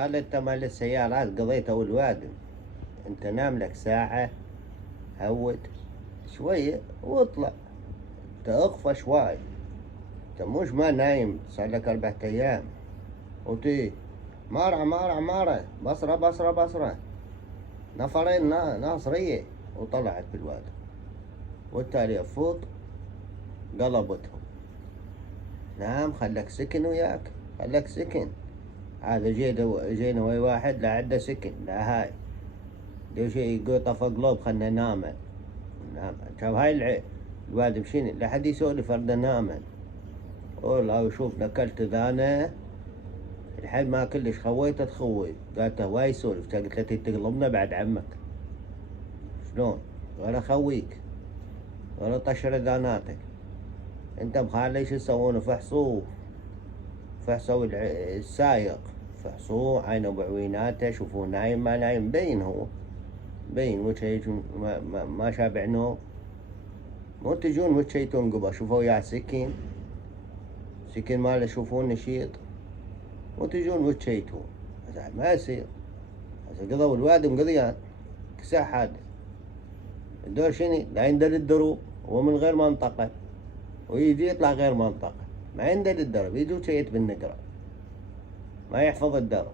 هل انت مال السيارات قضيته والوادم؟ انت نام لك ساعة، هود شوية واطلع، انت اغفى شوي، انت مش ما نايم صار لك 4 ايام وتي مارع بصرة نفرين ناصرية وطلعت بالوادم، والتالي فوط قلبتهم. نام خلك سكن وياك، خلك سكن. هذا جينا ويا واحد لا عنده سكن لا هاي دو شي يقول طفى قلوب خلنا نام. شوف هاي الواد مشيني لا حد يسولف فرد نام. والله شوف نكلت ذانا الحين ما كلش خويته تخوي. قالت هواي يسولف، قلت له تقلبنا بعد عمك شلون؟ ولا خويك ولا طشر ذاناتك. انت بخالي شو يسوون؟ فحصوا السايق، فحصوه عينوا بعويناته شوفوه نايم ما نايم. بين هو بين وجهه ما شابع نوم. مو تجون وتشيتون قبل شوفوا يا سكين ماله شوفون نشيط وتجون وتشيتون. ما يصير. هسه قضوا الوادم قضيان كساح هذا الدور شني لا يندل الدروب ومن غير منطقة، ويجي يطلع غير منطقة ما يندل الدرب، يجي وشيت بالنقرة ما يحفظ الدرب.